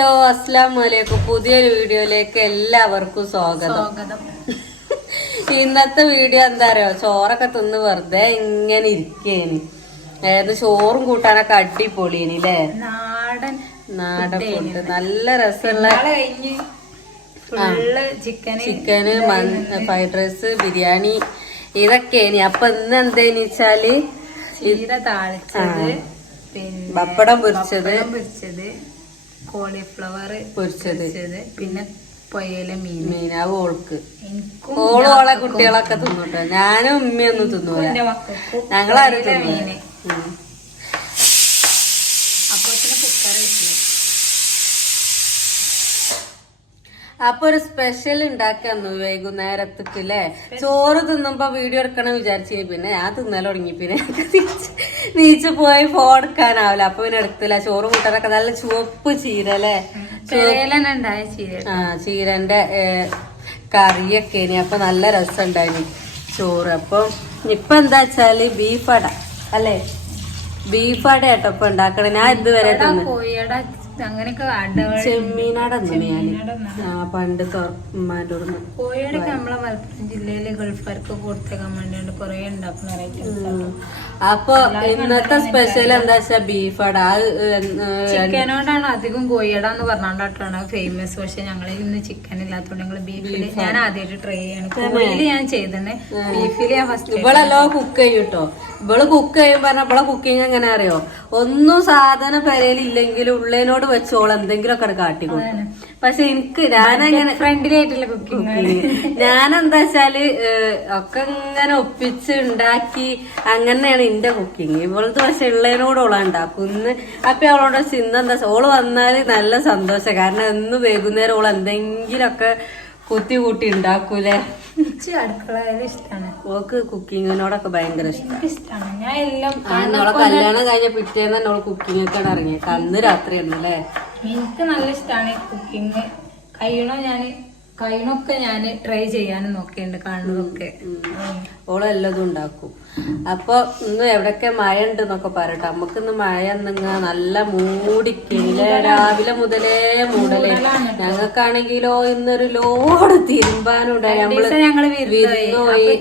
Hello അസ്സാം വലൈക്കും പുതിയൊരു വീഡിയോയിലേക്ക് എല്ലാവർക്കും സ്വാഗതം. ഇന്നത്തെ വീഡിയോ എന്താ അറിയോ? ചോറൊക്കെ തിന്ന് വെറുതെ ഇങ്ങനെ ഇരിക്കേനി. അതായത് ചോറും കൂട്ടാനൊക്കെ അടിപൊളിയേനി അല്ലേ നാടൻ നാടൻ ഫുഡ് നല്ല രസമുള്ള ചിക്കന് ഫ്രൈഡ് റൈസ് ബിരിയാണി ഇതൊക്കെയാണ് അപ്പൊ ഇന്ന് എന്തേന്ന് വെച്ചാൽ? ചീര താളിച്ചത് പിന്നെ പപ്പടം പൊരിച്ചത്. പപ്പടം പൊരിച്ചത് കോളിഫ്ലവർ പൊരിച്ചത്. പിന്നെ പൊയല മീൻ. മീനാ ഓൾക്ക്. ഓളോളെ കുട്ടികളൊക്കെ തിന്നുട്ടോ. ഞാനും ഉമ്മയൊന്നും തിന്നൂല. ഞങ്ങളാരും മീന്. അപ്പൊ ഒരു സ്പെഷ്യൽ ഉണ്ടാക്കാന്നു വൈകുന്നേരത്തേക്ക് അല്ലേ ചോറ് തിന്നുമ്പോ വീഡിയോ എടുക്കണം വിചാരിച്ചു. പിന്നെ ഞാൻ തിന്നാലും തുടങ്ങി. പിന്നെ നീച്ച് പോയി ഫോൺ എടുക്കാനാവില്ല. അപ്പൊ പിന്നെ എടുത്തില്ല. ചോറ് കൂട്ടാനൊക്കെ നല്ല ചുവപ്പ് ചീര അല്ലേ ആ ചീരന്റെ കറിയൊക്കെ ഇനി. അപ്പൊ നല്ല രസം ഉണ്ടായിന് ചോറ്. അപ്പൊ ഇപ്പൊ എന്താ വെച്ചാൽ ബീഫ് അട. അല്ലേ? ബീഫ് അട കേട്ടോ ഇപ്പൊ ഉണ്ടാക്കണേ. ഞാൻ ഇതുവരെ തിന്നു കോഴിയുടെ അങ്ങനെയൊക്കെ അടകൾ ചെമ്മീനട ഞാൻ പണ്ട് ഓർമ്മ കോഴിയോടൊക്കെ നമ്മളെ മലപ്പുറം ജില്ലയിലെ ഗൾഫാർക്ക് കൊടുത്തേക്കാൻ വേണ്ടിയാണ് കൊറേ ഉണ്ടാക്കുന്ന അപ്പൊ ഇന്നത്തെ സ്പെഷ്യൽ എന്താ വെച്ചാ ബീഫ് അട അത് ചിക്കനോടാണ് അധികം കോഴിയട എന്ന് പറഞ്ഞോണ്ടാണ് ഫേമസ് പക്ഷെ ഞങ്ങൾ ഇന്ന് ചിക്കൻ ഇല്ലാത്തതുകൊണ്ട് ഞങ്ങൾ ബീഫിൽ ഞാൻ ആദ്യമായിട്ട് ട്രൈ ചെയ്യാണ്. കോഴിയിൽ ഞാൻ ചെയ്തേ ബീഫിൽ ഞാൻ ഫസ്റ്റ് ഇവളല്ലോ കുക്ക് ചെയ്യും കേട്ടോ ഇവൾ കുക്ക് ചെയ്യും പറഞ്ഞ ഇവളെ കുക്കിങ് എങ്ങനെ അറിയോ? ഒന്നും സാധനം പെരയിലില്ലെങ്കിലും ഉള്ളതിനോട് വെച്ചോളെ. എന്തെങ്കിലുമൊക്കെ കാട്ടി കൊടുക്കും. പക്ഷെ എനിക്ക് ഞാനങ്ങനെ ഫ്രണ്ടിലായിട്ടുള്ള കുക്കിംഗ്. ഞാനെന്താ വെച്ചാൽ ഒക്കെ ഇങ്ങനെ ഒപ്പിച്ച് ഉണ്ടാക്കി അങ്ങനെയാണ് എന്റെ കുക്കിങ് ഇവളത് പക്ഷെ ഉള്ളതിനോട് ഓള ഉണ്ടാക്കും. ഇന്ന് അപ്പൊ അവളോട് ചിന്ത എന്താ ഓൾ വന്നാൽ നല്ല സന്തോഷം. കാരണം എന്ന് വൈകുന്നേരം ഓൾ എന്തെങ്കിലുമൊക്കെ കുത്തി കൂട്ടി ഉണ്ടാക്കൂലേ? എനിക്ക് അടുക്കളയിൽ ഇഷ്ടമാണ് ഓക്ക് കുക്കിങ്ങിനോടൊക്കെ ഭയങ്കര ഇഷ്ടം. ഇഷ്ടമാണ് ഞാൻ എല്ലാം നമ്മളെ കല്യാണം കഴിഞ്ഞ പിറ്റേന്ന് തന്നെ ഓൾ കുക്കിംഗ് ഒക്കെ ഇറങ്ങി അന്ന് രാത്രി അല്ലേ? എനിക്ക് നല്ല ഇഷ്ടമാണ് കുക്കിംഗ് കഴിയണോ ഞാൻ കഴിയണൊക്കെ ഞാൻ ട്രൈ ചെയ്യാനും നോക്കിയുണ്ട് കാണുന്നതൊക്കെ. ഓളെല്ലതും ഉണ്ടാക്കും. അപ്പൊ ഇന്ന് എവിടൊക്കെ മഴ ഉണ്ട് എന്നൊക്കെ പറയട്ടെ. നമുക്ക് ഇന്ന് മഴ എന്നിങ്ങ നല്ല മൂടിക്കില്ല രാവിലെ മുതലേ മൂടലേ. ഞങ്ങൾക്കാണെങ്കിലോ ഇന്നൊരു ലോഡ് ദിവസം ഞങ്ങൾ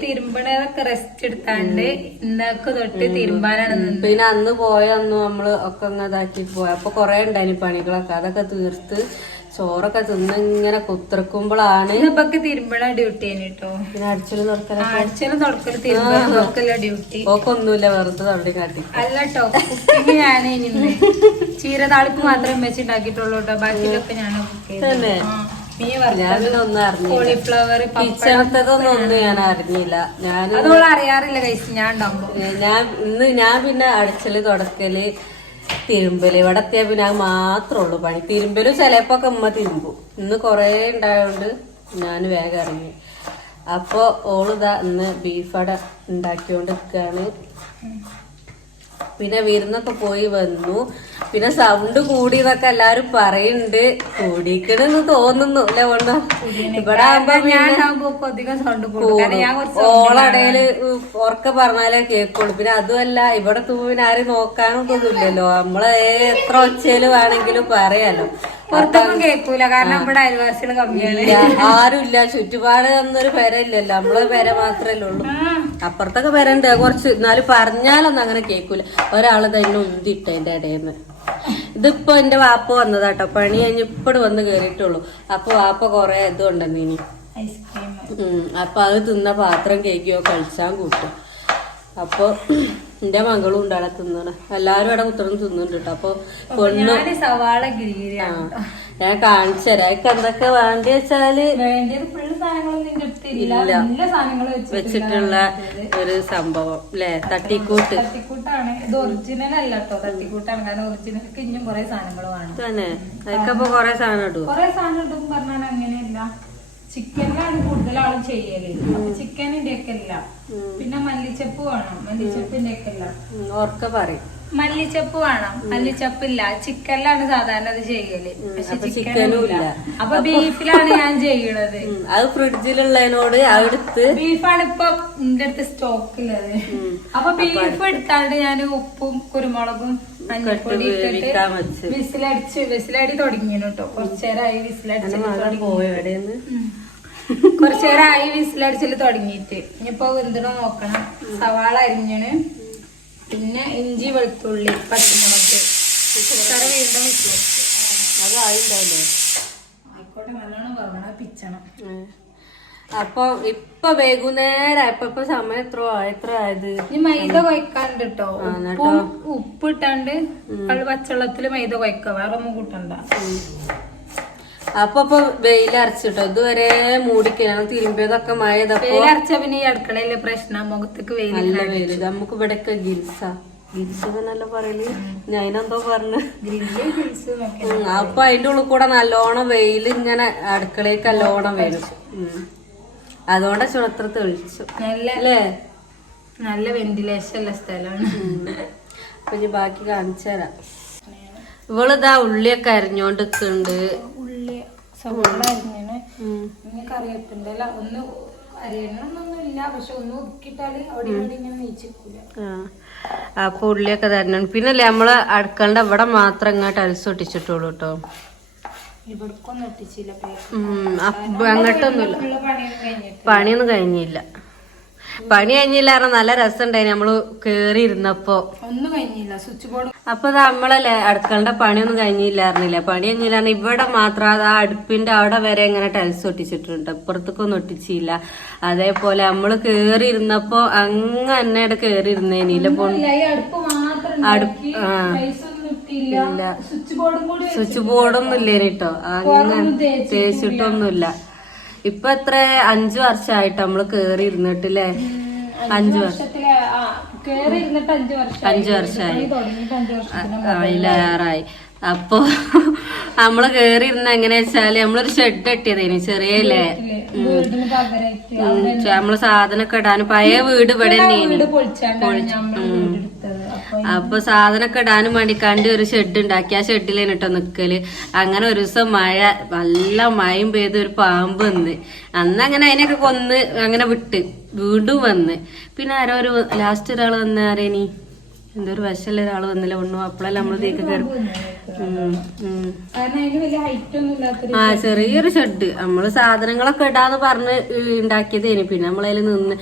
തിരുമ്പണതൊക്കെ റെസ്റ്റ് എടുത്താണ്ട് ഇന്നൊക്കെ തൊട്ട് തിരുമ്പാനാണ് പിന്നെ അന്ന് പോയ അന്ന് നമ്മൾ ഒക്കെ ഇതാക്കി പോയ. അപ്പൊ കൊറേ ഉണ്ടായിരുന്നു പണികളൊക്കെ. അതൊക്കെ തീർത്ത് ചോറൊക്കെ തിന്ന് ഇങ്ങനെ കുത്തിറക്കുമ്പോഴാണ് ഇപ്പൊക്കെ തിരുമ്പണ ഡ്യൂട്ടി കേട്ടോ ആഴ്ചയിലും തുടക്കൽ തുടക്കല ഡ്യൂട്ടി ഓക്കൊന്നുമില്ല വെറുതെ തള്ളി കാട്ടി. അല്ല കേട്ടോ കുക്കിംഗ് ഞാൻ ചീര താളിപ്പ് മാത്രം വെച്ചുണ്ടാക്കിയിട്ടുള്ളൂ കേട്ടോ ബാക്കിയിലൊക്കെ ഞാൻ തന്നെ? ഞാൻ അറിഞ്ഞില്ല. കോളിഫ്ലവർ കിച്ചണത്തതൊന്നും ഒന്നും ഞാൻ അറിഞ്ഞില്ല. ഞാൻ അതോളം അറിയാറില്ല കഴിച്ച് ഞാൻ ഉണ്ടാവുമ്പോ. ഞാൻ ഇന്ന് ഞാൻ പിന്നെ അടിച്ചൽ തുടക്കൽ തിരുമ്പൽ. ഇവിടെ എത്തിയാ പിന്നെ അത് മാത്രമേ ഉള്ളൂ പണി. തിരുമ്പലും ചിലപ്പോ ഒക്കെ ഉമ്മ തിരുമ്പും. ഇന്ന് കൊറേ ഉണ്ടായതുകൊണ്ട് ഞാൻ വേഗം ഇറങ്ങി. അപ്പൊ ഓളിതാ ഇന്ന് ബീഫട ഉണ്ടാക്കിയോണ്ട് നിൽക്കാണ് പിന്നെ വിരുന്നൊക്കെ പോയി വന്നു. പിന്നെ സൗണ്ട് കൂടി എന്നൊക്കെ എല്ലാരും പറയുന്നുണ്ട് കൂടിക്കണെന്ന് തോന്നുന്നു. അല്ലെ കൊണ്ട് ഇവിടെ ആകുമ്പോ ഓളടയിൽ ഉറക്കെ പറഞ്ഞാലേ കേക്കുള്ളൂ പിന്നെ അതുമല്ല ഇവിടെ തൂവിനാരും നോക്കാനും തോന്നില്ലല്ലോ നമ്മളെ എത്ര ഒച്ചയിൽ വേണമെങ്കിലും പറയാലോ. പുറത്തൊന്നും കേൾക്കൂല. കാരണം ഇവിടെ അയൽവാസികൾ കമ്മിയാണ്. ഇല്ല ആരുമില്ല. ചുറ്റുപാട് എന്നൊരു പെര ഇല്ലല്ലോ നമ്മളെ പെര മാത്രല്ലേ ഉള്ളൂ. അപ്പുറത്തൊക്കെ പെര ഉണ്ട് കുറച്ച് എന്നാലും പറഞ്ഞാലൊന്നും അങ്ങനെ കേൾക്കൂല. ഒരാൾ തന്നെ ഉന്തിട്ട എന്റെ ഇടയിന്ന് ഇതിപ്പോ എന്റെ വാപ്പ വന്നതാട്ടോ. പണി കഴിഞ്ഞ് ഇപ്പട് വന്ന് കേറിയിട്ടുള്ളൂ. അപ്പൊ വാപ്പ കൊറേ ഇത് ഉണ്ടെന്ന് ഉം. അപ്പൊ അത് തിന്ന പാത്രം കേക്കിയോ കഴിച്ചാൻ കൂട്ടും. അപ്പൊ എന്റെ മകളും ഉണ്ട് അവിടെ തിന്നണ. എല്ലാരും അവിടെ കുത്തണം തിന്നുന്നുണ്ട് കേട്ടോ. അപ്പൊ പൊണ്ണു സവാള ഞാൻ കാണിച്ചു തരാം. എനിക്ക് എന്തൊക്കെ വേണ്ടി വെച്ചാൽ വെച്ചിട്ടുള്ള ഒരു സംഭവം ല്ലേ തട്ടിക്കൂട്ട്. തട്ടിക്കൂട്ടാണ്. ഇത് ഒറിജിനൽ അല്ല കേട്ടോ. തട്ടിക്കൂട്ടാണ്. കാരണം ഒറിജിനൽക്ക് ഇനിയും കുറെ സാധനങ്ങൾ വേണം. തന്നെ. ഇപ്പൊ കൊറേ സാധനം ഇടുവോ? കൊറേ സാധനം ഇടും പറഞ്ഞാൽ അങ്ങനെയല്ല. ചിക്കനിലാണ് കൂടുതൽ ആളും ചെയ്യൽ ഒക്കെ ഇല്ല പിന്നെ മല്ലിച്ചപ്പ് വേണം. മല്ലിച്ചപ്പിന്റെ ഒക്കെ ഇല്ല ഓർക്ക പറയും. മല്ലിച്ചപ്പ് വേണം. മല്ലിച്ചപ്പില്ല. ചിക്കനിലാണ് സാധാരണ അത് ചെയ്യൽ. പക്ഷെ അപ്പൊ ചിക്കനും ഇല്ല ഇല്ല. അപ്പൊ ബീഫിലാണ് ഞാൻ ചെയ്യണത്. അത് ഫ്രിഡ്ജിലുള്ളതിനോട് അവിടുത്ത് ബീഫാണ് ഇപ്പൊ എന്റെ അടുത്ത് സ്റ്റോക്കുള്ളത്. അപ്പൊ ബീഫ് എടുത്താണ്ട് ഞാൻ ഉപ്പും കുരുമുളകും മഞ്ഞപ്പൊടി ഇട്ടിട്ട് വിസിലടിച്ച് വിസിലടി തുടങ്ങിയാണ് കേട്ടോ കുറച്ചേരായി വിസിലടിച്ച് എന്റെ മകൻ പോയോ എവിടെയെന്ന്? വിസിലടിച്ചിൽ തുടങ്ങിയിട്ട്. ഇനിയിപ്പോ വെന്തിടോ നോക്കണം. സവാള അരിഞ്ഞണ്. പിന്നെ ഇഞ്ചി വെളുത്തുള്ളി പച്ചമുളക്. കുക്കറ് വീണ്ടും വിസിലടിച്ച്. അതായില്ലേ ആയിക്കോട്ടെ നല്ലോണം പറഞ്ഞ പിച്ചണം. അപ്പൊ ഇപ്പൊ വൈകുന്നേരം ഇപ്പൊ ഇപ്പൊ സമയം എത്ര എത്ര ആയത്? ഈ മൈദ കൊയ്ക്കാണ്ട് കേട്ടോ ഉപ്പ് ഇട്ടാണ്ട് പച്ചവെള്ളത്തിൽ മൈദ കൊയ്ക്ക. വേറെ ഒന്നും കൂട്ടണ്ട. അപ്പൊ ഇപ്പൊ വെയിലരച്ചിട്ടോ ഇതുവരെ മൂടിക്കണം. തിരുമ്പിയതൊക്കെ മഴ ചെയ്തപ്പോ വെയിലരച്ച പിന്നെ ഈ അടുക്കളയിലെ പ്രശ്നം. മുഖത്തേക്ക് വെയിൽ നല്ല വെയിൽ. നമുക്ക് ഇവിടെയൊക്കെ ഗിൽസ. ഗിൽസ് എന്നല്ല പറയൽ. ഞാനെന്തോ പറഞ്ഞു. അപ്പൊ അതിന്റെ ഉള്ളിൽ കൂടെ നല്ലോണം വെയിൽ ഇങ്ങനെ അടുക്കളയ്ക്ക് നല്ലോണം വരും. ഉം. ചുണത്രത്ത് ഒഴിച്ചു നല്ല അല്ലേ? നല്ല വെന്റിലേഷൻ ഉള്ള സ്ഥലമാണ്. അപ്പൊ ഇനി ബാക്കി കാണിച്ചു തരാം. ഇവളിതാ ഉള്ളിയൊക്കെ അരിഞ്ഞോണ്ട് ഉള്ളി സവാള അരിഞ്ഞാണ് ഒന്ന് പക്ഷെ ഒന്ന് ഒതുക്കിട്ടാൽ അവിടെ ഇവിടെ ഇങ്ങനെ നീച്ചിക്കൂല അപ്പൊ ഉള്ളിയൊക്കെ തരണം പിന്നല്ലേ നമ്മൾ അടുക്കളുടെ ഇവിടെ മാത്രം ഇങ്ങോട്ട് അരിസ് ഒട്ടിച്ചിട്ടുള്ളൂ കേട്ടോ അങ്ങോട്ടൊന്നുമില്ല. ഉള്ള പണിയൊന്നും കഴിഞ്ഞില്ല. പണി കഴിഞ്ഞില്ല നല്ല രസമുണ്ടായി നമ്മൾ കേറി ഇരുന്നപ്പോ ഒന്നും കഴിഞ്ഞില്ല. സ്വിച്ച് ബോർഡ് അപ്പൊ നമ്മളല്ലേ അടുക്കളന്റെ പണിയൊന്നും കഴിഞ്ഞില്ലായിരുന്നില്ല പണി കഴിഞ്ഞില്ല ഇവിടെ മാത്രം അത് ആ അടുപ്പിന്റെ അവിടെ വരെ ഇങ്ങനെ ടൈൽസ് ഒട്ടിച്ചിട്ടുണ്ട്. അപ്പുറത്തേക്കൊന്നും ഒട്ടിച്ചില്ല. അതേപോലെ നമ്മൾ കേറി ഇരുന്നപ്പോ അങ്ങനെ കേറി ഇരുന്നേനില്ല അടുപ്പ് ആ. ഇട്ടില്ല സ്വിച്ച് ബോർഡും കൂടി സ്വിച്ച് ബോർഡൊന്നും ഇല്ല അങ്ങനെ തേച്ചിട്ടൊന്നുമില്ല. ഇപ്പൊ എത്ര? അഞ്ചു വർഷമായിട്ട് നമ്മൾ കേറി ഇരുന്നിട്ടില്ലേ അഞ്ചു വർഷം അഞ്ചു വർഷം അഞ്ചു വർഷമായി അതിലേറായി അപ്പൊ നമ്മൾ കേറി ഇരുന്ന എങ്ങനെ വെച്ചാൽ നമ്മളൊരു ഷെഡ് ഇട്ടിയതേനു ചെറിയല്ലേ നമ്മൾ സാധനമൊക്കെ ഇടാനും പഴയ വീട് ഇവിടെ തന്നെയാണ് വീട് പൊളിച്ചാണ്ടാണ് നമ്മൾ വീടെടുത്തത് അപ്പൊ സാധനമൊക്കെ ഇടാനും വേണ്ടി കണ്ട് ഒരു ഷെഡ് ഉണ്ടാക്കി. ആ ഷെഡിലേന് കേട്ടോ നിക്കൽ. അങ്ങനെ ഒരു ദിവസം മഴ നല്ല മഴയും പെയ്ത് ഒരു പാമ്പ് വന്ന്. അന്ന് അങ്ങനെ അതിനൊക്കെ കൊന്ന് അങ്ങനെ വിട്ട്. വീണ്ടും വന്ന്. പിന്നെ ആരോ ഒരു ലാസ്റ്റ് ഒരാൾ വന്ന ആരേനി എന്തോ ഒരു വശമുള്ള ഒരാൾ വന്നില്ല ഒന്നും അപ്പോഴല്ല നമ്മൾ തേക്ക് കയറി ആ ചെറിയൊരു ഷെഡ്. നമ്മൾ സാധനങ്ങളൊക്കെ ഇടാന്ന് പറഞ്ഞ് ഉണ്ടാക്കിയതേനി പിന്നെ നമ്മളതിൽ നിന്ന്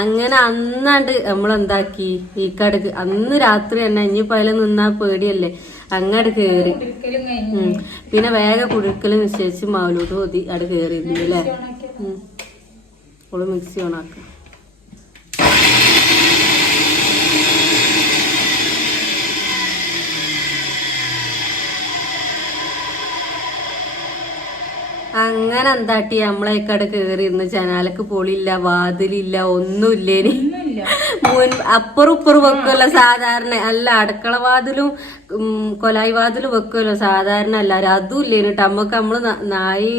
അങ്ങനെ അന്നാണ്ട് നമ്മൾ എന്താക്കി ഈ കടുക്ക് അന്ന് രാത്രി തന്നെ ഇനിയിപ്പോ അതിൽ നിന്നാ പേടിയല്ലേ? അങ്ങോട്ട് കേറി. പിന്നെ വേഗം കുടിക്കൽ നിശ്ചയിച്ച് മാവിലോട്ട് ഓതി അവിടെ കേറിയിരുന്നു അല്ലേ. ഓൾ മിക്സി ഓണാക്ക. അങ്ങനെ എന്താട്ടി? നമ്മളേക്കടെ കേറി ഇരുന്ന് ജനാലക്ക് പൊളിയില്ല വാതിലില്ല ഒന്നുമില്ലേനി. ഒന്നുമില്ല. മുൻ അപ്പുറം ഇപ്പുറം വെക്കുമല്ലോ സാധാരണ. അല്ല അടുക്കള വാതിലും കൊലായി വാതിലും വെക്കുമല്ലോ സാധാരണ അല്ലാരും അതും ഇല്ലേനു നമുക്ക് നമ്മൾ നായി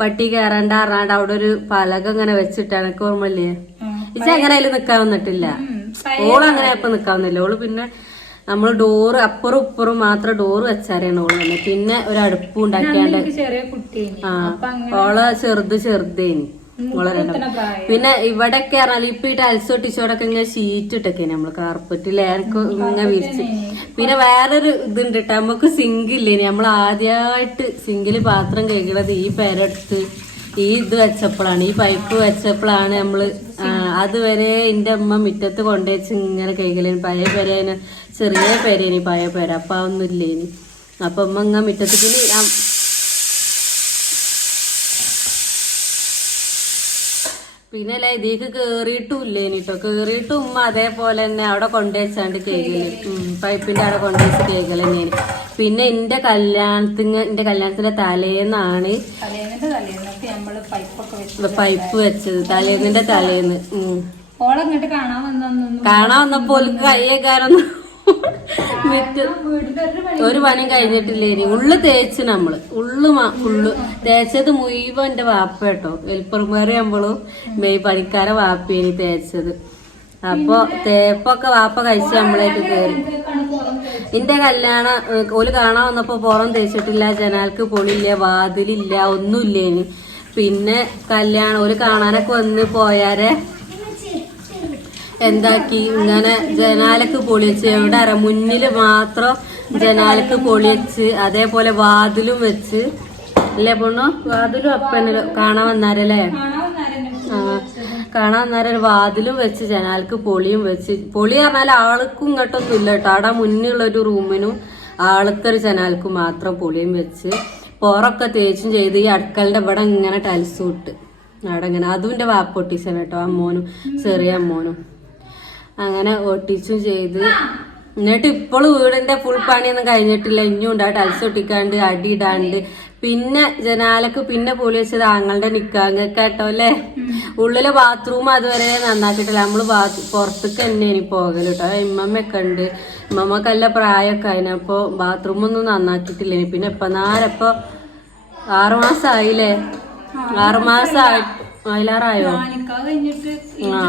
പട്ടി കയറാണ്ട് അറാണ്ട് അവിടെ ഒരു പലക ഇങ്ങനെ വെച്ചിട്ടാണ്. എനിക്ക് ഓർമ്മല്ലേ ഇച്ച അങ്ങനെ അതിൽ നിക്കാൻ വന്നിട്ടില്ല. ഓൾ അങ്ങനെ ഇപ്പൊ നിക്കാൻ വന്നില്ല. ഓൾ പിന്നെ നമ്മൾ ഡോറ് അപ്പുറം ഇപ്പുറം മാത്രം ഡോറ് വെച്ചാരാണ് ഓൾ തന്നെ പിന്നെ ഒരു അടുപ്പും ഉണ്ടാക്കിയാണ്ട് ഓൾ ചെറുത് ചെറുതേനി. പിന്നെ ഇവിടെയൊക്കെ പറഞ്ഞാൽ ഇപ്പൊ ഈ ടൈൽസ് ഒട്ടിച്ചോടൊക്കെ ഇങ്ങനെ ഷീറ്റ് ഇട്ടൊക്കെ നമ്മൾ. കാർപ്പറ്റിൽ ഇങ്ങനെ വിരിച്ച്. പിന്നെ വേറൊരു ഇതുണ്ട് കേട്ടോ നമുക്ക് സിങ്ക് ഇല്ലേ നമ്മൾ ആദ്യമായിട്ട് സിങ്കിൽ പാത്രം കഴുകണത് ഈ പേരെടുത്ത് ഈ ഇത് വെച്ചപ്പോഴാണ് ഈ പൈപ്പ് വെച്ചപ്പോഴാണ് നമ്മൾ അതുവരെ എന്റെ അമ്മ മുറ്റത്ത് കൊണ്ടുവച്ച് ഇങ്ങനെ കഴുകലേന് പഴയ പെരേന് ചെറിയ പേരേന് പായ പേര. അപ്പ അതൊന്നും ഇല്ലേനി. അപ്പൊ അമ്മ അങ്ങ മുറ്റത്ത് പിന്നെ അല്ല ഇതിക്ക് കേറിയിട്ടും ഇല്ലേനി കേട്ടോ കേറിയിട്ടും ഉമ്മ അതേപോലെ തന്നെ അവിടെ കൊണ്ടുവച്ചാണ്ട് കേക്കൽ പൈപ്പിന്റെ അവിടെ കൊണ്ടുവച്ച് കേക്കൽ തന്നെയാണ്. പിന്നെ എന്റെ കല്യാണത്തിന് എന്റെ കല്യാണത്തിന്റെ തലേന്നാണ് പൈപ്പ് വെച്ചത്. തലേന്നിന്റെ തലേന്ന്. കാണാൻ വന്നപ്പോൾ വന്നപ്പോ ഓൽക്ക് കയ്യേക്കാരൊന്നും ഒരു പണി കഴിഞ്ഞിട്ടില്ലേ ഇനി. ഉള്ളു തേച്ച് നമ്മൾ. ഉള്ളു ഉള്ളു. തേച്ചത് മുഴുവൻ എന്റെ വാപ്പ കേട്ടോ വെൽപ്പുറമ്പേറി ആകുമ്പോഴും മെയ് പണിക്കാരെ വാപ്പേനി തേച്ചത്. അപ്പൊ തേപ്പൊക്കെ വാപ്പ കഴിച്ച് നമ്മളേക്ക് കയറി. എന്റെ കല്യാണം ഓൽ കാണാൻ വന്നപ്പോ പുറം തേച്ചിട്ടില്ല. ജനാൽക്ക് പൊളിയില്ല വാതിലില്ല ഒന്നുമില്ലേനി. പിന്നെ കല്യാണം ഓൽ കാണാനൊക്കെ വന്ന് പോയാരെ എന്താക്കി? ഇങ്ങനെ ജനാലക്ക് പൊളിച്ച് എവിടെ അറിയാം? മുന്നിൽ മാത്രം ജനാലക്ക് പൊളിച്ച് അതേപോലെ വാതിലും വെച്ച്. അല്ലേ പൊണ്ണു? വാതിലും അപ്പനെ കാണാൻ വന്നാരല്ലേ? കാണാൻ വന്നാരം വാതിലും വെച്ച് ജനാലക്ക് പൊളിയും വെച്ച്. പൊളി പറഞ്ഞാൽ ആൾക്കും ഇങ്ങോട്ടൊന്നും ഇല്ല കേട്ടോ. അവിടെ മുന്നിലുള്ള ഒരു റൂമിനും ആൾക്കൊരു ജനാലക്ക് മാത്രം പൊളിയും വെച്ച്. പുറമൊക്കെ തേച്ചും ചെയ്ത് ഈ അടുക്കളന്റെ ഇവിടെ ഇങ്ങനെ ടൈൽസ് ഇട്ട്. അവിടെ ഇങ്ങനെ അതും എന്റെ വാപ്പൊട്ടീസാണ് കേട്ടോ അമ്മോനും ചെറിയ അമ്മോനും. അങ്ങനെ ഒട്ടിച്ചും ചെയ്ത്. എന്നിട്ട് ഇപ്പോഴും വീടിന്റെ ഫുൾ പണിയൊന്നും കഴിഞ്ഞിട്ടില്ല. ഇനിയും ഉണ്ട്. ആ ടൽസ് ഒട്ടിക്കാണ്ട് അടി ഇടാണ്ട്. പിന്നെ ജനാലക്ക് പിന്നെ പൊളി വെച്ചത് ആങ്ങളുടെ നിക്കാങ്ങൊക്കെ കേട്ടോ അല്ലേ? ഉള്ളിലെ ബാത്റൂം അതുവരെ നന്നാക്കിയിട്ടില്ല. നമ്മൾ ബാത്ത് പുറത്തേക്ക് തന്നെ ഇനി പോകൽ കേട്ടോ ഇമ്മമ്മയൊക്കെ ഉണ്ട്. ഇമ്മമ്മക്കല്ല പ്രായമൊക്കെ അതിനപ്പോ ബാത്റൂം ഒന്നും നന്നാക്കിയിട്ടില്ല ഇനി പിന്നെ ഇപ്പൊ നാരപ്പോ ആറുമാസായില്ലേ ആറുമാസായി അയിലാറായോ ആ,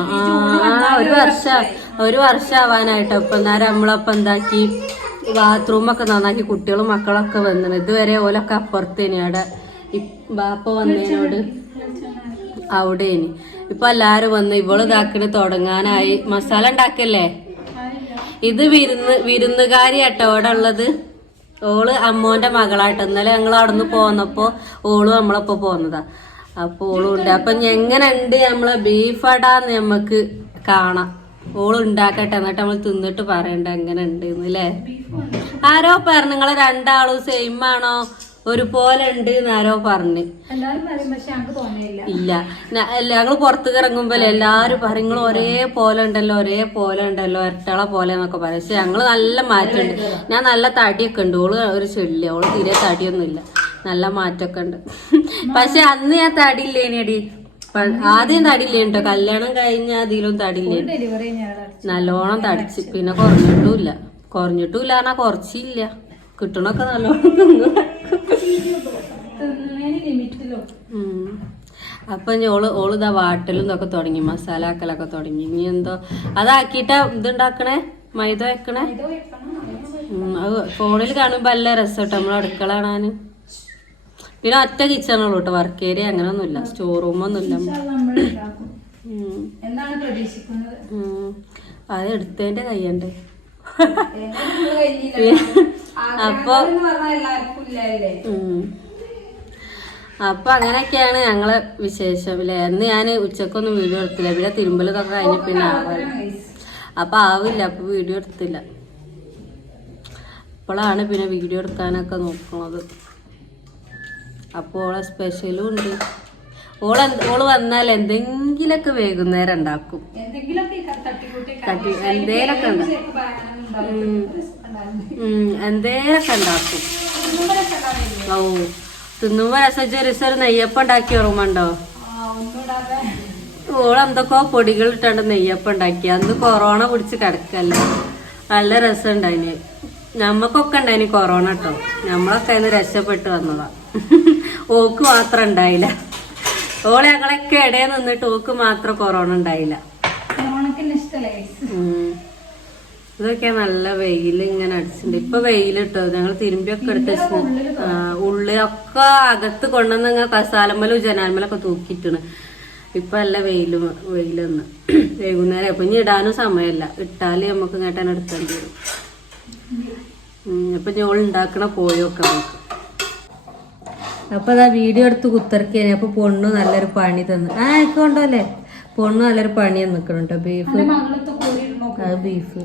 വർഷം ഒരു വർഷം ആവാനായിട്ട് ഇപ്പൊ നേരം നമ്മളപ്പം എന്താക്കി ബാത്റൂം ഒക്കെ നന്നാക്കി കുട്ടികളും മക്കളൊക്കെ വന്നിന്. ഇതുവരെ ഓലൊക്കെ അപ്പുറത്തേനി അവിടെ. ബാപ്പ വന്നതിനോട് അവിടെ ഇനി ഇപ്പൊ എല്ലാരും വന്ന് ഇവൾ ഇതാക്കണ് തുടങ്ങാനായി. മസാല ഉണ്ടാക്കല്ലേ? ഇത് വിരുന്ന് വിരുന്നുകാരി ആട്ടോ അവിടെ ഉള്ളത്. ഓൾ അമ്മോന്റെ മകളായിട്ട് ഇന്നലെ ഞങ്ങൾ അവിടെ നിന്ന് പോന്നപ്പോ ഓളും നമ്മളൊപ്പം പോന്നതാ. അപ്പൊ ഓളും ഉണ്ട്. അപ്പൊ എങ്ങനെ ഉണ്ട് നമ്മളെ ബീഫടാന്ന് നമ്മക്ക് കാണാം. ഓൾ ഉണ്ടാക്കട്ടെ എന്നിട്ട് നമ്മൾ തിന്നിട്ട് പറയണ്ട എങ്ങനെ ഉണ്ട് അല്ലേ ആരോ പറഞ്ഞു നിങ്ങളെ രണ്ടാളും സെയിം ആണോ? ഒരുപോലെ ഉണ്ട് എന്നാരോ പറഞ്ഞ്. ഇല്ല. ഞങ്ങൾ പുറത്തേക്ക് ഇറങ്ങുമ്പോൾ എല്ലാരും പറയും നിങ്ങൾ ഒരേ പോലെ ഉണ്ടല്ലോ ഒരേ പോലെ ഉണ്ടല്ലോ ഇരട്ടള പോലെ എന്നൊക്കെ പറയും. പക്ഷെ ഞങ്ങൾ നല്ല മാറ്റമുണ്ട്. ഞാൻ നല്ല തടിയൊക്കെ ഉണ്ട്. ഓൾ ഒരു ചെള്ളി ഓൾ തീരെ തടിയൊന്നും ഇല്ല നല്ല മാറ്റമൊക്കെ ഉണ്ട്. പക്ഷെ അന്ന് ഞാൻ തടിയില്ലേനടി ആദ്യം തടില്ല കേട്ടോ കല്യാണം കഴിഞ്ഞ അതിലും തടില്ല നല്ലോണം തടിച്ച്. പിന്നെ കുറഞ്ഞിട്ടുമില്ല കുറഞ്ഞിട്ടുമില്ല പറഞ്ഞാ കുറച്ചില്ല. കിട്ടണൊക്കെ നല്ലോണം. അപ്പൊ ഞോൾ ഓൾ ഓൾ ഇതാ വാട്ടലും ഇതൊക്കെ തുടങ്ങി. മസാല ആക്കലൊക്കെ തുടങ്ങി. ഇനി എന്തോ അതാക്കിയിട്ടാ ഇതുണ്ടാക്കണേ? മൈദ വെക്കണേ അത് ഫോണിൽ കാണുമ്പോ നല്ല കേട്ടോ നമ്മൾ അടുക്കള കാണാന്. പിന്നെ ഒറ്റ കിച്ചണുള്ളൂ കേട്ടോ വർക്ക് ഏരിയ അങ്ങനൊന്നുമില്ല. സ്റ്റോർ റൂമൊന്നുമില്ല എന്താണ് പ്രതീക്ഷിക്കുന്നത്. അത് എടുത്തതിന്റെ കൈയുണ്ട് അപ്പൊ അപ്പൊ അങ്ങനെയൊക്കെയാണ് ഞങ്ങളെ വിശേഷം. അല്ലേ അന്ന് ഞാൻ ഉച്ചക്കൊന്നും വീഡിയോ എടുത്തില്ല. പിന്നെ തിരുമ്പൽ തൊക്കെ കഴിഞ്ഞ പിന്നെ ആവാറ് അപ്പൊ ആവില്ല. അപ്പൊ വീഡിയോ എടുത്തില്ല. അപ്പോഴാണ് പിന്നെ വീഡിയോ എടുക്കാനൊക്കെ നോക്കുന്നത് അപ്പോൾ ഓളെ സ്പെഷ്യലും ഉണ്ട്. ഓളെ ഓൾ വന്നാൽ എന്തെങ്കിലൊക്കെ വൈകുന്നേരം ഉണ്ടാക്കും. തട്ടി എന്തേലൊക്കെ എന്തേലൊക്കെ ഉണ്ടാക്കും. ഓ തിന്നുമ്പോ രസം ഒരു നെയ്യപ്പം ഉണ്ടാക്കി ഓർമ്മണ്ടോ ഓളെന്തൊക്കെയോ പൊടികൾ ഇട്ടാണ്ട് നെയ്യപ്പം ഉണ്ടാക്കി. അന്ന് കൊറോണ പിടിച്ച് കിടക്കല്ലേ. നല്ല രസം ഉണ്ടായിന്. നമ്മക്കൊക്കെ ഉണ്ടായിന് കൊറോണ കേട്ടോ നമ്മളൊക്കെ അതിന് രക്ഷപ്പെട്ട് വന്നതാ. ഓക്ക് മാത്രം ഉണ്ടായില്ല. ഓളെ ഞങ്ങളൊക്കെ ഇടയിൽ നിന്നിട്ട് ഓക്ക് മാത്രം കൊറോണ ഉണ്ടായില്ല. ഇതൊക്കെ നല്ല വെയിൽ ഇങ്ങനെ അടിച്ചിട്ടുണ്ട് ഇപ്പൊ വെയിലിട്ടോ? ഞങ്ങൾ തിരുമ്പിയൊക്കെ എടുത്ത് ഉള്ളിലൊക്കെ അകത്ത് കൊണ്ടുവന്ന് ഇങ്ങനെ കസാലമ്മലും ജനാൽമലൊക്കെ തൂക്കിയിട്ടാണ്. ഇപ്പൊ നല്ല വെയിൽ വെയിലൊന്ന് വൈകുന്നേരം അപ്പൊ ഇനി ഇടാനും സമയമല്ല. ഇട്ടാൽ നമുക്ക് ഇങ്ങോട്ടാണ് എടുക്കേണ്ടി വരും. അപ്പൊ ഞങ്ങൾ ഉണ്ടാക്കണ പോയൊക്കെ നമുക്ക് അപ്പൊ അതാ വീഡിയോ എടുത്ത് കുത്തിറക്കിയാണ് അപ്പൊ പൊണ്ണു നല്ലൊരു പണി തന്നു. ആ ഇക്കൊണ്ടല്ലേ അല്ലേ പൊണ്ണു നല്ലൊരു പണി നിക്കണം കേട്ടോ ബീഫ്. അത് ബീഫ്.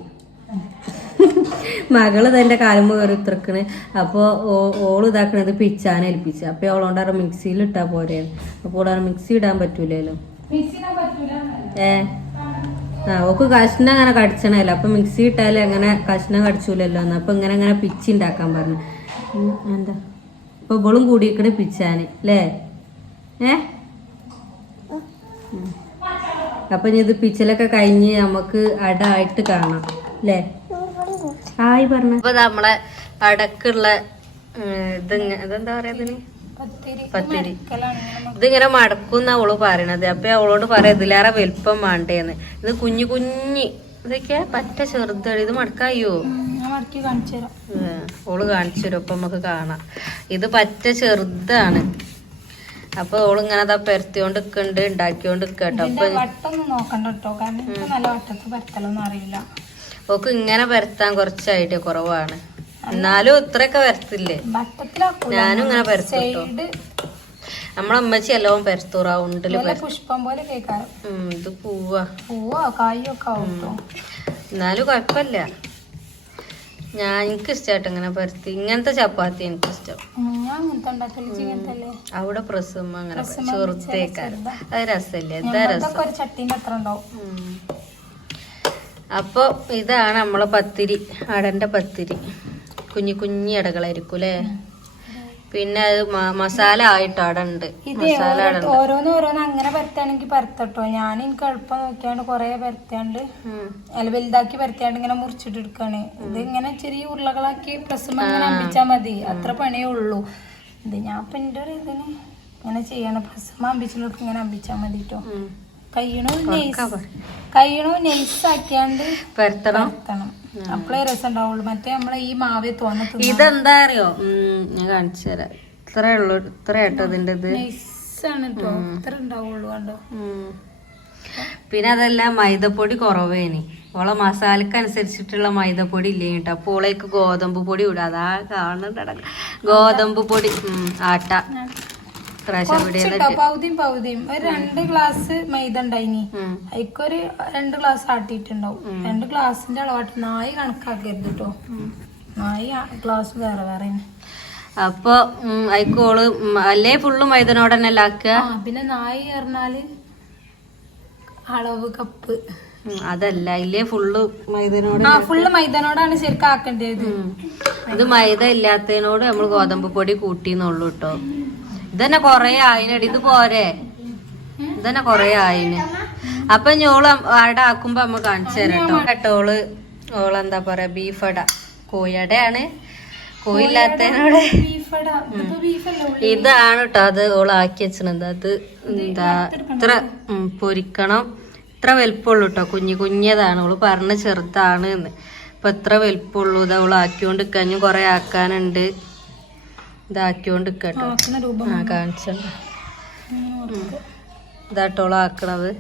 മകൾ തന്റെ കാലുമ്പ് കയറി ഉത്തിറക്കണ് അപ്പൊ ഓ- ഓൾ ഇതാക്കണത് പിച്ചാന ഏൽപ്പിച്ച. അപ്പൊ ഓളോണ്ട് മിക്സിയിൽ ഇട്ടാ പോരെ അപ്പൊ ഓൾ പറഞ്ഞു, മിക്സി ഇടാൻ പറ്റൂലല്ലോ ഏഹ് പറ്റൂല ഏ? ആ ഓക്ക് കഷ്ണം അങ്ങനെ കടിച്ചണല്ലോ അപ്പൊ മിക്സി ഇട്ടാൽ അങ്ങനെ കഷ്ണം കടിച്ചൂലല്ലോ എന്ന്. അപ്പൊ ഇങ്ങനെ അങ്ങനെ പിച്ചി ഉണ്ടാക്കാൻ പറഞ്ഞു. എന്താ? അപ്പൊ ഇവളും കൂടിയിക്കണ് പിച്ചാന് അല്ലേ ഏ. അപ്പൊ ഇനി ഇത് പിച്ചലൊക്കെ കഴിഞ്ഞ് നമുക്ക് അട ആയിട്ട് കാണാം അല്ലേ ആയി പറഞ്ഞു. അപ്പോൾ നമ്മളെ അടക്കുള്ള ഇത് ഇതെന്താ പറയാ പത്തിരി. ഇതിങ്ങനെ മടക്കുന്ന അവൾ പറയണത്. അപ്പൊ അവളോട് പറയാ ഇതിലേറെ വലിപ്പം വേണ്ടേന്ന്. ഇത് കുഞ്ഞു കുഞ്ഞി. ഇതൊക്കെ പറ്റ ചെറുതാണ്. ഇത് മടക്കായോ? ഓൾ കാണിച്ചു തരും അപ്പൊ നമുക്ക് കാണാം. ഇത് പറ്റ ചെറുതാണ്. അപ്പൊ ഓൾ ഇങ്ങനെ അതാ പെരത്തിയോണ്ട് നിക്കണ്ട് ഉണ്ടാക്കിയോണ്ട് നിക്കട്ടോ അപ്പൊ നോക്കണ്ട കേട്ടോ കാരണം നല്ല വട്ടത്ത് പരത്തലൊന്നും അറിയില്ല. ഓക്ക് ഇങ്ങനെ പരത്താൻ കുറച്ചായിട്ട് കുറവാണ്. എന്നാലും ഇത്രയൊക്കെ വരത്തില്ലേ? ഞാനും ഇങ്ങനെ പരത്തുട്ടോ സൈഡ് നമ്മളെ അമ്മച്ചി എല്ലാം പരത്തു റൗണ്ടിൽ പുഷ്പം പോലെ കേൾക്കാറ് ഇത് പൂവാ. പൂവാ കായൊക്കെ. എന്നാലും കുഴപ്പമില്ല. ഞാൻ എനിക്ക് ഇഷ്ടമായിട്ട് ഇങ്ങനെ പരത്തി. ഇങ്ങനത്തെ ചപ്പാത്തി എനിക്ക് ഇഷ്ടം. അവിടെ പ്രസും അങ്ങനെ ചെറുത്തേക്കാരം ചെറുതാ. അത് രസല്ലേ എന്താ രസം. അപ്പൊ ഇതാണ് നമ്മളെ പത്തിരി അടന്റെ പത്തിരി. കുഞ്ഞു കുഞ്ഞി അടകളായിരിക്കും അല്ലേ പിന്നെ അത് മസാല ആയിട്ട് അട ഉണ്ട്. മസാല ഓരോന്ന് ഓരോന്ന് അങ്ങനെ പരത്താണെങ്കിൽ പരത്തട്ടോ. ഞാൻ എനിക്ക് എളുപ്പം നോക്കിയാണ്ട് കൊറേ പരത്താണ്ട്. അല്ല വലുതാക്കി പരത്തിയാണ്ട് ഇങ്ങനെ മുറിച്ചിട്ട് എടുക്കാണ് ഇത് ഇങ്ങനെ ചെറിയ ഉരുളകളാക്കി അങ്ങനെ അമ്പിച്ചാ മതി. അത്ര പണിയേ ഉള്ളൂ. ഇത് ഞാൻ ഇപ്പൊ എന്റെ ഒരു ഇതിന് ഇങ്ങനെ ചെയ്യണം. പ്രസ്സും അമ്പിച്ചിലോട്ട് ഇങ്ങനെ അമ്പിച്ചാ മതി കേട്ടോ ഉം. കയ്യണോ. കയ്യണോ നെയ്സ് ആക്കിയാണ്ട് പരത്തണം അപ്പളേ രസം ഉണ്ടാവുള്ളൂ മറ്റേ നമ്മളെ ഈ മാവേ തോന്നത്തു ഇതെന്താ അറിയോ? ഞാൻ കാണിച്ചു തരാം. ഇത്രേ ഉള്ളൂ. ഇത്ര കേട്ടോ ഇതിന്റെ ഇത് നെയ്സാണ് കേട്ടോ ഇത്ര ഉണ്ടാവുള്ളൂ കണ്ടോ? പിന്നെ അതല്ല മൈദപ്പൊടി കുറവേനി. ഓളെ മസാലക്ക് അനുസരിച്ചിട്ടുള്ള മൈദപ്പൊടി ഇല്ലേ കേട്ടോ അപ്പോൾ ഓളേക്ക് ഗോതമ്പ് പൊടി ഇടും. അതാ കാണുന്നുണ്ട് ഗോതമ്പ് പൊടി. ഉം, ആട്ട. പൗതിയും പൗതിയും ഒരു രണ്ട് ഗ്ലാസ് മൈദ ഉണ്ടായിനി. അതിക്കൊരു രണ്ട് ഗ്ലാസ് ആട്ടിയിട്ടുണ്ടാവും. രണ്ട് ഗ്ലാസിന്റെ അളവാട്ട് നായി കണക്കാക്കരുത് കേട്ടോ നായി ഗ്ലാസ് വേറെ വേറെ അപ്പൊ അയക്കോൾ അല്ലേ ഫുള്ള് മൈദനോട് തന്നെ ആക്കുക പിന്നെ നായി പറഞ്ഞാൽ അളവ് കപ്പ്. അതല്ല ഇല്ലേ ഫുള്ള് മൈദനോട് ഫുള്ള് മൈദനോടാണ് ശരിക്കും ആക്കേണ്ടത്. അത് ഇത് മൈദ ഇല്ലാത്തതിനോട് നമ്മൾ ഗോതമ്പ് പൊടി കൂട്ടിന്നുള്ളൂ കേട്ടോ ഇതന്നെ കൊറേ ആയിനടി ഇത് പോരെ. ഇതന്നെ കൊറേ ആയിന്. അപ്പൊ ഞോൾ അവിടെ ആക്കുമ്പോ അമ്മ കാണിച്ചു തരാം കേട്ടോ ഓൾ ഓളെന്താ പറയാ ബീഫ് അട കോഴിയടയാണ്. കോയില്ലാത്തതിനോട് ഇതാണ് കേട്ടോ അത് ഓൾ ആക്കി വെച്ചത് അത് എന്താ ഇത്ര പൊരിക്കണം. ഇത്ര വലിപ്പമുള്ളൂ കേട്ടോ കുഞ്ഞു കുഞ്ഞതാണ്. ഓൾ പറഞ്ഞ ചെറുതാണ് എന്ന്. അപ്പൊ ഇത്ര വലിപ്പമുള്ളൂ ഇത് അവൾ ആക്കിയോണ്ട് കഴിഞ്ഞു കൊറേ ആക്കാനുണ്ട്. ഇതാക്കിയോണ്ട് നിൽക്കട്ടോ ആ ഓക്കെ. ഇതാട്ടോളം ആക്കണത്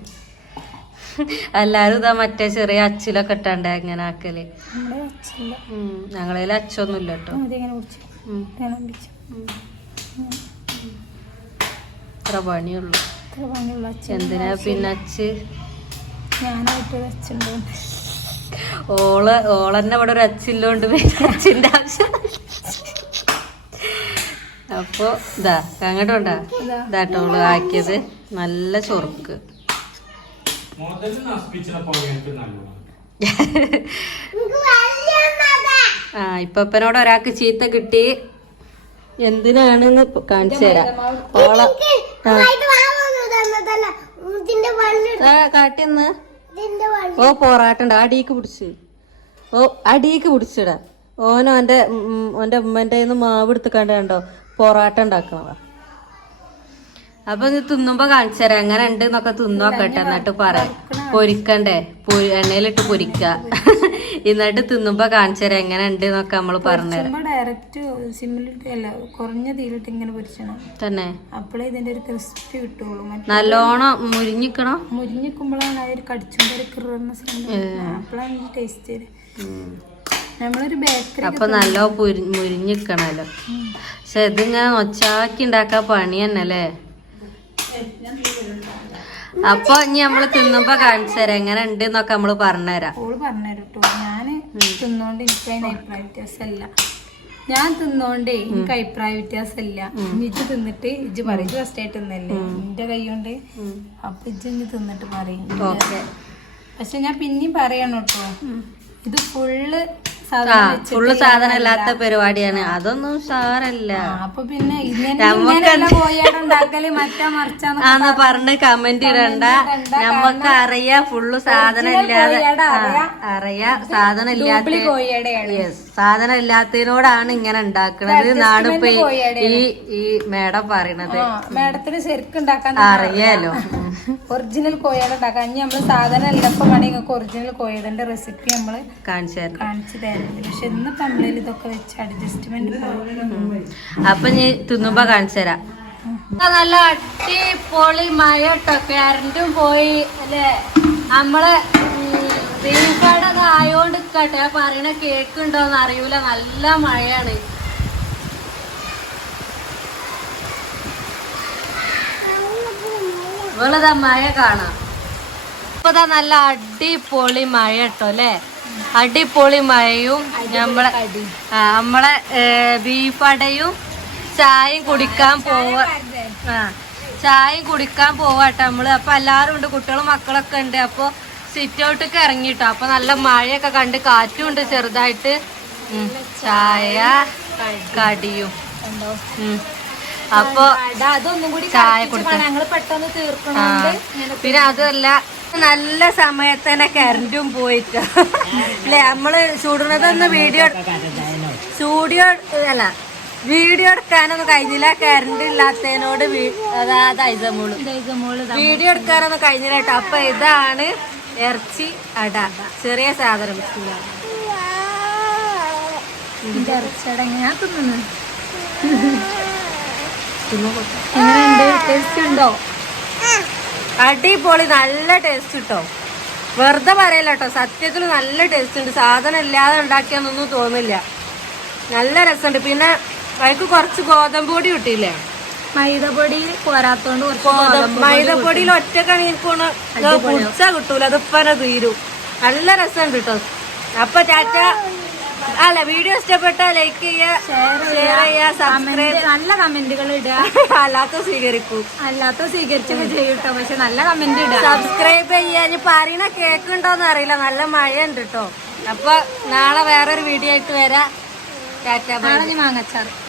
എല്ലാരും ഇതാ മറ്റേ ചെറിയ അച്ചിലൊക്കെ ഇട്ടാണ്ട് ഇങ്ങനെ ആക്കൽ. ഞങ്ങളതിൽ അച്ചൊന്നും ഇല്ല കേട്ടോ. ഇത്ര പണിയുള്ളൂ. എന്തിനാ പിന്നെ അച്ച്? ഓൾ ഓളന്നെ ഇവിടെ ഒരു അച്ചില്ലോണ്ട് പിന്നെ അച്ചിന്റെ ആവശ്യം. അപ്പൊ ഇതാ അങ്ങോട്ടുണ്ടാ ഇതാ ഇതാട്ടോ ഓൾ ആക്കിയത്. നല്ല ചൊറുക്ക്. ആ ഇപ്പനോട് ഒരാൾക്ക് ചീത്ത കിട്ടി. എന്തിനാണെന്ന് കാണിച്ചു തരാം. ഓള ആ. കാട്ടിന്ന്. ഓ പോറാട്ടുണ്ട്. അടിക്ക് പിടിച്ച്. ഓ അടിക്ക് പിടിച്ചിടാ. ഓനോ എന്റെ ഓന്റെ ഉമ്മന്റെ മാവ് എടുത്ത് കണ്ടോ? പൊറാട്ട ഉണ്ടാക്കണതാ. അപ്പൊ ഇത് തിന്നുമ്പോ കാണിച്ചു തരാം. എങ്ങനെ ഉണ്ട് എന്നൊക്കെ തിന്നോക്കട്ടെ എന്നിട്ട് പറ പൊരിക്കണ്ടേ? പൊരി എണ്ണയിലിട്ട് പൊരിക്ക. എന്നിട്ട് തിന്നുമ്പോ കാണിച്ചു തരാം. എങ്ങനെ ഉണ്ട് എന്നൊക്കെ നമ്മൾ പറഞ്ഞുതരാം ഡയറക്റ്റ് സിമ്മിലിട്ട് അല്ല കുറഞ്ഞ തീയിലിട്ട് ഇങ്ങനെ പൊരിച്ചണം. തന്നെ. അപ്പോഴേ ഇതിന്റെ ഒരു ക്രിസ്പി കിട്ടുള്ളൂ. നല്ലോണം മുരിഞ്ഞിക്കണോ? മുരിഞ്ഞിക്കുമ്പോഴാണ് ആ ഒരു കടിച്ചുമ്പോ ഒരു കിറുന്ന സൗണ്ട് അപ്പോഴാണ് ടേസ്റ്റ് നമ്മളൊരു ബേക്കറി അപ്പൊ നല്ല മുരിഞ്ഞിക്കണല്ലോ. പക്ഷെ ഞാൻ ഒച്ചാക്കി ഉണ്ടാക്കാൻ പണി തന്നെ അല്ലേ അപ്പൊ ഇനി നമ്മൾ തിന്നുമ്പോ കാണിച്ചു തരാം. എങ്ങനെ ഉണ്ട് എന്നൊക്കെ നമ്മൾ പറഞ്ഞുതരാം. ഓൾ പറഞ്ഞുതരും കേട്ടോ ഞാൻ തിന്നോണ്ട് എനിക്ക് അതിന് അഭിപ്രായ വ്യത്യാസമല്ല. ഞാൻ തിന്നോണ്ടേ എനിക്ക് അഭിപ്രായ വ്യത്യാസമില്ല. ഇജ്ജ് തിന്നിട്ട് ഇജ്ജ് പറയും. ഫസ്റ്റ് ആയിട്ട് തിന്നല്ലേ? എന്റെ കൈ കൊണ്ട് അപ്പൊ ഇജ്ജ് ഇനി തിന്നിട്ട് പറയും. പക്ഷെ ഞാൻ പിന്നെയും പറയണം കേട്ടോ ഇത് ഫുള്ള് ഫുള്ള് സാധനം ഇല്ലാത്ത പരിപാടിയാണ്. അതൊന്നും സാറല്ല അപ്പൊ പിന്നെ ആന്ന് പറഞ്ഞ് കമന്റ് ഇടണ്ട. നമ്മക്ക് അറിയാ ഫുള്ള് സാധനം ഇല്ലാതെ അറിയാ. സാധനം ഇല്ലാത്ത യെസ് സാധനം ഇല്ലാത്തതിനോടാണ് ഇങ്ങനെ ഉണ്ടാക്കണത്. നാട് ഇപ്പൊ ഈ- ഈ മേഡം പറയണത്. മേഡത്തിന് ശരിക്കും ഉണ്ടാക്കാൻ അറിയാലോ. ഒറിജിനൽ കോഴിയാട് ഉണ്ടാക്കാം ഇനി നമ്മൾ സാധനം എല്ലപ്പം വേണമെങ്കിൽ നിങ്ങൾക്ക് ഒറിജിനൽ കോഴിയുടെ റെസിപ്പി നമ്മൾ കാണിച്ചു തരാം. കാണിച്ചു തരുന്നത് പക്ഷെ ഇന്ന് തമിഴിൽ ഇതൊക്കെ വെച്ച് അഡ്ജസ്റ്റ്മെന്റ് അപ്പൊ ഞാൻ തിന്നുമ്പോ കാണിച്ചു തരാം. നല്ല അടിപൊളി മഴ കേട്ടോ. കരണ്ടും പോയി അല്ലേ? നമ്മൾ ആയോണ്ട് പറയണ കേക്കുണ്ടോന്ന് അറിയൂല. നല്ല മഴയാണ്. ഇവളതാ മഴ കാണാം. ഇപ്പതാ നല്ല അടിപൊളി മഴ കേട്ടോ അല്ലേ? അടിപൊളി മഴയും നമ്മളെ നമ്മളെ ബീഫടയും ചായയും കുടിക്കാൻ പോവ ആ ചായയും കുടിക്കാൻ പോവാട്ടോ നമ്മൾ. അപ്പൊ എല്ലാരും ഉണ്ട് കുട്ടികളും മക്കളൊക്കെ ഉണ്ട്. അപ്പൊ സിറ്റ് ഔട്ടൊക്കെ ഇറങ്ങിട്ടോ. അപ്പൊ നല്ല മഴയൊക്കെ കണ്ട് കാറ്റും ഉണ്ട് ചെറുതായിട്ട്. ചായ കടിയും. അപ്പൊ ചായ കൊടുക്ക ഞങ്ങൾ പെട്ടെന്ന് ആ. പിന്നെ അതല്ല നല്ല സമയത്ത് തന്നെ കറണ്ടും പോയിട്ട്. അല്ലെ നമ്മൾ ചൂടുന്നതൊന്ന് വീഡിയോ സ്റ്റുഡിയോ അല്ല വീഡിയോ എടുക്കാനൊന്നും കഴിഞ്ഞില്ല. കറണ്ട് ഇല്ലാത്തതിനോട് അതാ ഐസമോൾ വീഡിയോ എടുക്കാനൊന്നും കഴിഞ്ഞില്ല കേട്ടോ. അപ്പൊ ഇതാണ് ഇറച്ചി അട. ചെറിയ സാധനം ഇറച്ചടങ്ങി ഞാൻ തിന്നു എങ്ങനെയുണ്ട് ടേസ്റ്റ് ഉണ്ടോ? അടിപൊളി നല്ല ടേസ്റ്റ് കിട്ടോ വെറുതെ പറയല്ല കേട്ടോ സത്യത്തിൽ നല്ല ടേസ്റ്റ് ഉണ്ട്. സാധനം ഇല്ലാതെ ഉണ്ടാക്കിയാന്നൊന്നും തോന്നില്ല. നല്ല രസമുണ്ട്. പിന്നെ അതിക്ക് കുറച്ച് ഗോതമ്പ് പൊടി കിട്ടിയില്ലേ? മൈദപ്പൊടി പോരാത്തോണ്ട് കുറച്ച് മൈദപ്പൊടിയിൽ ഒറ്റക്കാണ് എനിക്ക് കുടിച്ചാ കിട്ടൂല അതിപ്പന തീരും. നല്ല രസമുണ്ട് കേട്ടോ അപ്പൊ ചാറ്റ അല്ല വീഡിയോ ഇഷ്ടപ്പെട്ട ലൈക്ക് ചെയ്യുക സബ്സ്ക്രൈബ് നല്ല കമന്റുകൾ ഇടുക. അല്ലാത്ത സ്വീകരിക്കൂ. അല്ലാത്ത സ്വീകരിച്ചൊക്കെ ചെയ്യൂട്ടോ പക്ഷെ നല്ല കമന്റ് ഇടുക. സബ്സ്ക്രൈബ് ചെയ്യാൻ ഇനി പറയണ കേക്ക് ഉണ്ടോന്ന് അറിയില്ല. നല്ല മഴ ഉണ്ട് കേട്ടോ അപ്പൊ നാളെ വേറൊരു വീഡിയോ ആയിട്ട് വരാം. Tata bye. മാങ്ങച്ചാറ്.